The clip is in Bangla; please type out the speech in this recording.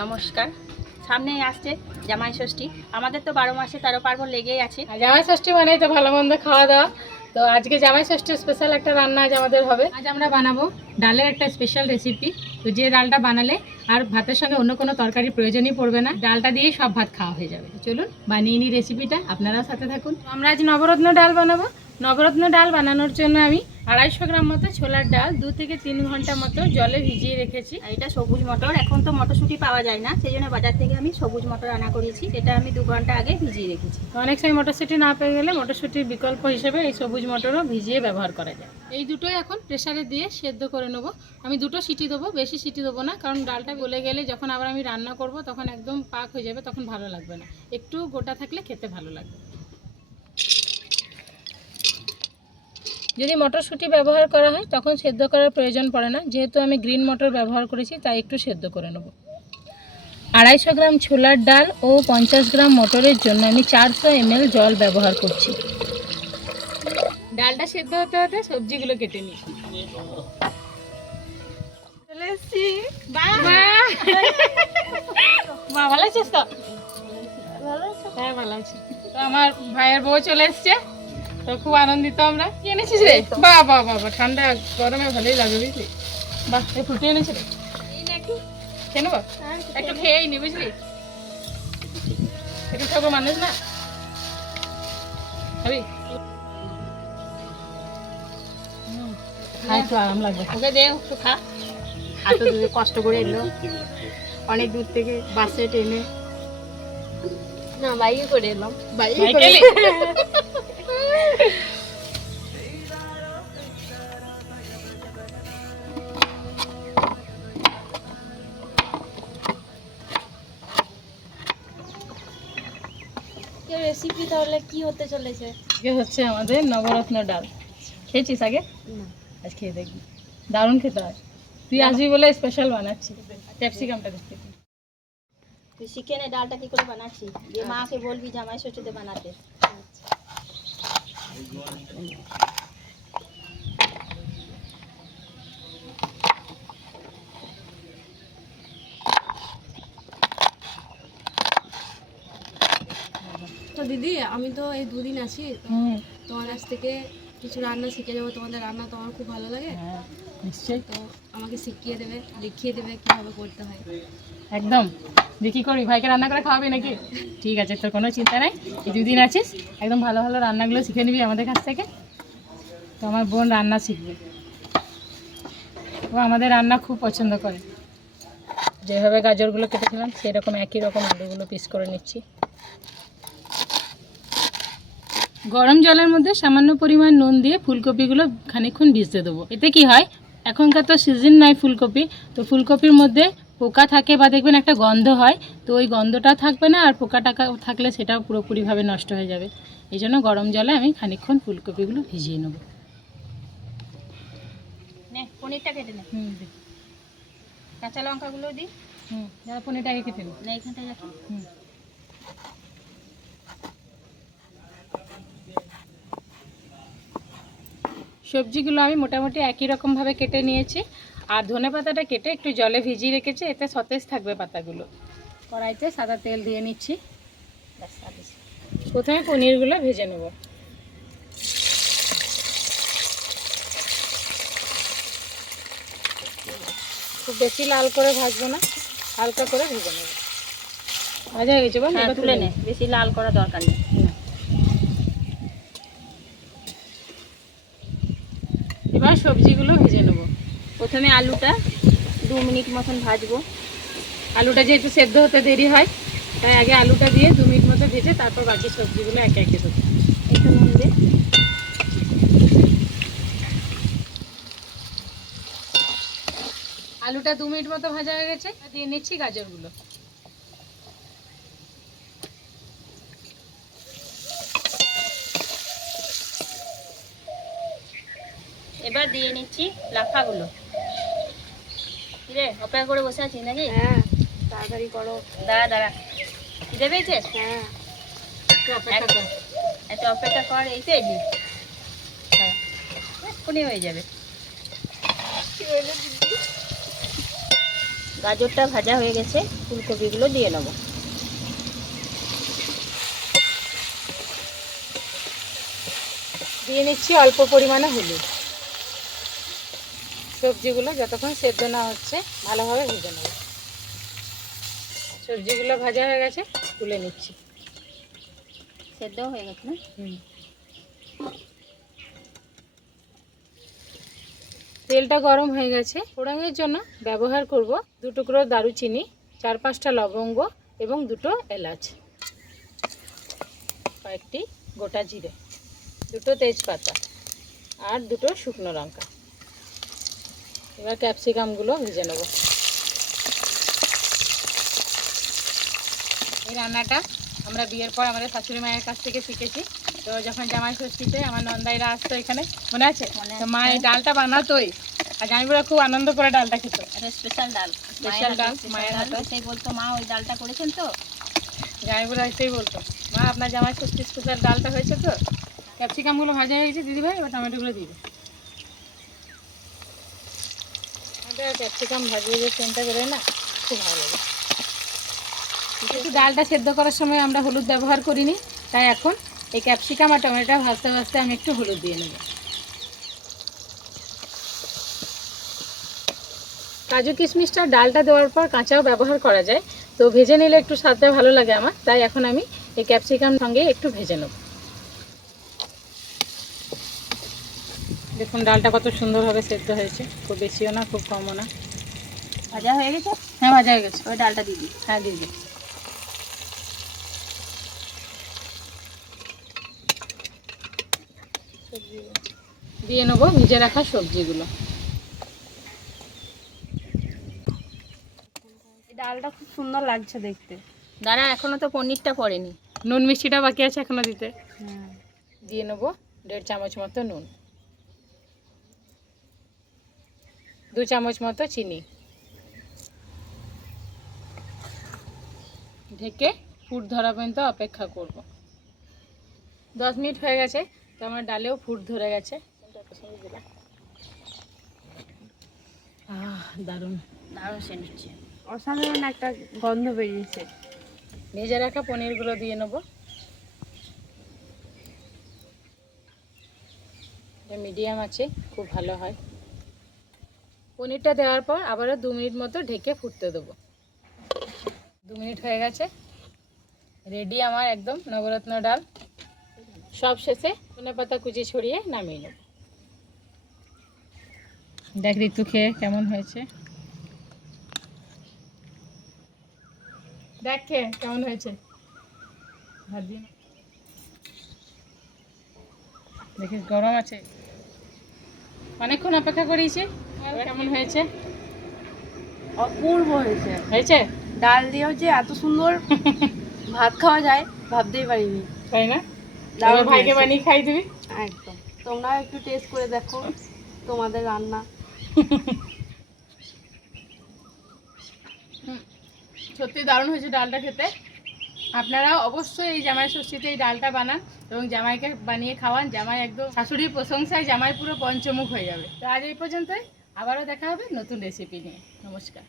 নমস্কার। সামনেই আসছে জামাই ষষ্ঠী। আমাদের তো বারো মাসে তেরো পার্বণ লেগেই আছে। আর জামাই ষষ্ঠী মানেই তো ভালো মন্দ খাওয়া দাওয়া। তো আজকে জামাই ষষ্ঠীর স্পেশাল একটা রান্না আজ আমাদের হবে। আজ আমরা বানাবো ডালের একটা স্পেশাল রেসিপি তো যে ডালটা বানালে আর ভাতের সঙ্গে অন্য কোনো তরকারি প্রয়োজনই পড়বে না। ডালটা দিয়েই সব ভাত খাওয়া হয়ে যাবে। চলুন বানিয়ে নিই রেসিপিটা আপনারাও সাথে থাকুন। তো আমরা আজ নবরত্ন ডাল বানাবো। নবরত্ন ডাল বানানোর জন্য আমি আড়াইশো গ্রাম মতো ছোলার ডাল দু থেকে তিন ঘণ্টা মতো জলে ভিজিয়ে রেখেছি। আর এটা সবুজ মটর এখন তো মটরশুঁটি পাওয়া যায় না সেই জন্য বাজার থেকে আমি সবুজ মটর আনা করেছি সেটা আমি দু ঘণ্টা আগে ভিজিয়ে রেখেছি। অনেক সময় মটরশুঁটি না পেয়ে গেলে মটরশুঁটির বিকল্প হিসেবে এই সবুজ মটরও ভিজিয়ে ব্যবহার করা যায়। এই দুটোই এখন প্রেশারে দিয়ে সেদ্ধ করে নেব। আমি দুটো সিটি দেবো বেশি সিটি দেবো না কারণ ডালটা গলে গেলে যখন আবার আমি রান্না করব তখন একদম পাক হয়ে যাবে তখন ভালো লাগবে না। একটু গোটা থাকলে খেতে ভালো লাগবে। যদি মটরশুঁটি ব্যবহার করা হয় তখন সেদ্ধ করার প্রয়োজন পড়ে না। যেহেতু আমি গ্রিন মটর ব্যবহার করেছি তাই একটু সেদ্ধ করে নেব। আড়াইশো গ্রাম ছোলার ডাল ও পঞ্চাশ গ্রাম মটরের জন্য আমি চারশো এমএল জল ব্যবহার করছি। ডালটা সেদ্ধ হতে হতে সবজিগুলো কেটে নিই। বাহ! মা ভালো আছিস তো? হ্যাঁ ভালো আছি। তো আমার ভাইয়ের বউ চলে এসছে। তো খুব আনন্দিত আমরা। কি এনেছিস রে? বাহ বাহ বাহ, ঠান্ডা গরমে ভালোই লাগে বুঝলি। বাহ এই ফুটে এনেছি রে। কেন বাবা একটু। খেয়েই নি বুঝলি। একটু ছোট মানুষ না। খাই একটু আরাম লাগবে। ওকে দে একটু খা। এত দূরে কষ্ট করে এলো। অনেক দূর থেকে বাসে ট্রেনে না বাইকে করে এলাম। বাইকে রেসিপি তাহলে কি হতে চলেছে? আজকে হচ্ছে আমাদের নবরত্ন ডাল। খেয়েছিস আগে? আজ খেয়ে দেখবি। দারুণ খেতে হয়। তুই আসবি বলে স্পেশাল বানাচ্ছি। ক্যাপসিকামটা দেখতে। তুই শিখে নে ডালটা কি করে বানাচ্ছি? যে মাকে বলবি জামাই ষষ্ঠীতে বানাতে। তো দিদি আমি তো এই দুদিন আছি। তোমার কাছ থেকে কিছু রান্না শিখে যাব তোমাদের রান্না তো আমার খুব ভালো লাগে। হ্যাঁ নিশ্চয়ই। তো আমাকে শিখিয়ে দেবে দেখিয়ে দেবে কীভাবে করতে হয়। একদম। দেখি করি ভাইকে রান্না করে খাওয়াবি নাকি? ঠিক আছে তোর কোনো চিন্তা নেই। এই দুদিন আছিস একদম ভালো ভালো রান্নাগুলো শিখে নিবি আমাদের কাছ থেকে। তো আমার বোন রান্না শিখবে। ও আমাদের রান্না খুব পছন্দ করে। যেভাবে গাজরগুলো কেটেছিলাম সেরকম একই রকম আলুগুলো পিস করে নিচ্ছি। গরম জলের মধ্যে সামান্য পরিমাণ নুন দিয়ে ফুলকপিগুলো খানিকক্ষণ ভিজতে দেবো। এতে কি হয়? এখনকার তো সিজন নয় ফুলকপি। তো ফুলকপির মধ্যে পোকা থাকে বা দেখবেন একটা গন্ধ হয় তো ওই গন্ধটা থাকবে না আর পোকা টাকা থাকলে সেটাও পুরোপুরিভাবে নষ্ট হয়ে যাবে। এই জন্য গরম জলে আমি খানিকক্ষণ ফুলকপিগুলো ভিজিয়ে নেব। পনিরটা কেটে নে। হুম কাঁচা লঙ্কাগুলো দিই হুম পনিরটাকে কেটে নিই না এখানটায় রাখি। হুম। সবজিগুলো আমি মোটামুটি একই রকমভাবে কেটে নিয়েছি। আর ধনে পাতাটা কেটে একটু জলে ভিজিয়ে রেখেছি এতে সতেজ থাকবে পাতাগুলো। কড়াইতে সাদা তেল দিয়ে নিচ্ছি। প্রথমে পনিরগুলো ভেজে নেব। খুব বেশি লাল করে ভাজবো না হালকা করে ভেজে নেব। ভাজা হয়ে গেছে বল হ্যাঁ তুলে নে। বেশি লাল করা দরকার নেই। এবার সবজিগুলো ভেজে নেব। প্রথমে আলুটা দু মিনিট মতন ভাজবো। আলুটা যেহেতু সেদ্ধ হতে দেরি হয়, তাই আগে আলুটা দিয়ে দু মিনিট মতো ভেজে তারপর বাকি সবজিগুলো একে একে দেবো। একটু নুন দে আলুটা দু মিনিট মতো ভাজা হয়ে গেছে, দিয়ে নিচ্ছি গাজরগুলো। এবার দিয়ে নিচ্ছি লাফাগুলো। রে অপেক্ষা করে বসে আছিস নাকি? হ্যাঁ তাড়াতাড়ি করো। দাঁড়া দাঁড়া। খিদে পেয়েছে? হ্যাঁ। একটু অপেক্ষা কর। একটু অপেক্ষা কর এই তো এলি। এক্ষুনি হয়ে যাবে। গাজরটা ভাজা হয়ে গেছে ফুলকপিগুলো দিয়ে নেব। দিয়ে নিচ্ছি অল্প পরিমাণে হলুদ। সবজিগুলো যতক্ষণ সেদ্ধ না হচ্ছে ভালোভাবে ভেজে নেব। সবজিগুলো ভাজা হয়ে গেছে তুলে নিচ্ছি। সেদ্ধ হয়ে গেছে না? হুম। তেলটা গরম হয়ে গেছে। ফোড়নের জন্য ব্যবহার করব দু টুকরো দারুচিনি চার পাঁচটা লবঙ্গ এবং দুটো এলাচ কয়েকটি গোটা জিরে দুটো তেজপাতা আর দুটো শুকনো লঙ্কা। এবার ক্যাপসিকামগুলো ভেজে নেব। এই রান্নাটা আমরা বিয়ের পর আমাদের শাশুড়ি মায়ের কাছ থেকে শিখেছি। তো যখন জামাই ষষ্ঠীতে আমার নন্দাইরা আসতো এখানে মনে আছে? তো মা এই ডালটা বানাতোই। আর জামাইবুড়া খুব আনন্দ করে ডালটা খেত। স্পেশাল ডাল। স্পেশাল ডাল, মায়ের হাতে। সেই বলতো মা ওই ডালটা করেছেন তো? জামাইবুড়া এসেই বলতো মা আপনার জামাই ষষ্ঠী স্পেশাল ডালটা হয়েছে তো? ক্যাপসিকামগুলো ভাজা হয়ে গেছে দিদি ভাই এবার টমেটোগুলো দিবে আমাদের ক্যাপসিকাম ভাজিয়ে যে সেন্টটা করে না, খুব ভালো লাগে। একটু ডালটা সেদ্ধ করার সময় আমরা হলুদ ব্যবহার করিনি, তাই এখন এই ক্যাপসিকাম আর টমেটোটা ভাজতে ভাজতে আমি একটু হলুদ দিয়ে নেব। কাজু কিশমিশটা ডালটা দেওয়ার পর কাঁচাও ব্যবহার করা যায়, তো ভেজে নিলে একটু স্বাদটা ভালো লাগে আমার, তাই এখন আমি এই ক্যাপসিকাম সঙ্গে একটু ভেজে নেব। দেখুন ডালটা কত সুন্দরভাবে সেদ্ধ হয়েছে। খুব বেশিও না খুব কমও না। ভাজা হয়ে গেছে? হ্যাঁ ভাজা হয়ে গেছে। ওই ডালটা দিয়ে দিই। হ্যাঁ দিদি দিয়ে নেব ভিজে রাখা সবজিগুলো। ডালটা খুব সুন্দর লাগছে দেখতে। দাঁড়া এখনও তো পনিরটা পড়েনি। নুন মিষ্টিটা বাকি আছে এখনও দিতে। দিয়ে নেব দেড় চামচ মতো নুন। দু চামচ মতো চিনি। ঢেকে ফুট ধরা পর্যন্ত অপেক্ষা করব। দশ মিনিট হয়ে গেছে তো আমার ডালেও ফুট ধরে গেছে। আহ দারুণ। দারুণ সেন্ট হচ্ছে অসাধারণ একটা গন্ধ বেরিয়েছে। ভেজে রাখা পনিরগুলো দিয়ে নেব। মিডিয়াম আছে খুব ভালো হয়। পনিরটা দেওয়ার পর আবারও দু মিনিট মতো ঢেকে ফুটতে দেবো। দু মিনিট হয়ে গেছে। রেডি আমার একদম নবরত্ন ডাল। সব শেষে ধনে পাতা কুচি ছড়িয়ে নামিয়ে নেব। দেখ ঋতু খেয়ে কেমন হয়েছে? দেখ খেয়ে কেমন হয়েছে? দেখিস, গরম আছে। অনেকক্ষণ অপেক্ষা করিয়েছি কেমন হয়েছে? অপূর্ব হয়েছে। হয়েছে? ডাল দিয়েও যে এত সুন্দর ভাত খাওয়া যায় ভাবতেই পারিনি। তাই না? দারুণ ভাইকে বানিয়ে খাই দিবি? একদম। তোমরা একটু টেস্ট করে দেখো তোমাদের রান্না। সত্যি দারুণ হয়েছে ডালটা খেতে। আপনারাও অবশ্যই এই জামাই ষষ্ঠীতে এই ডালটা বানান এবং জামাইকে বানিয়ে খাওয়ান। জামাই একদম শাশুড়ির প্রশংসায় জামাই পুরো পঞ্চমুখ হয়ে যাবে। তো আজ এই পর্যন্তই। আবারও দেখা হবে নতুন রেসিপি নিয়ে। নমস্কার।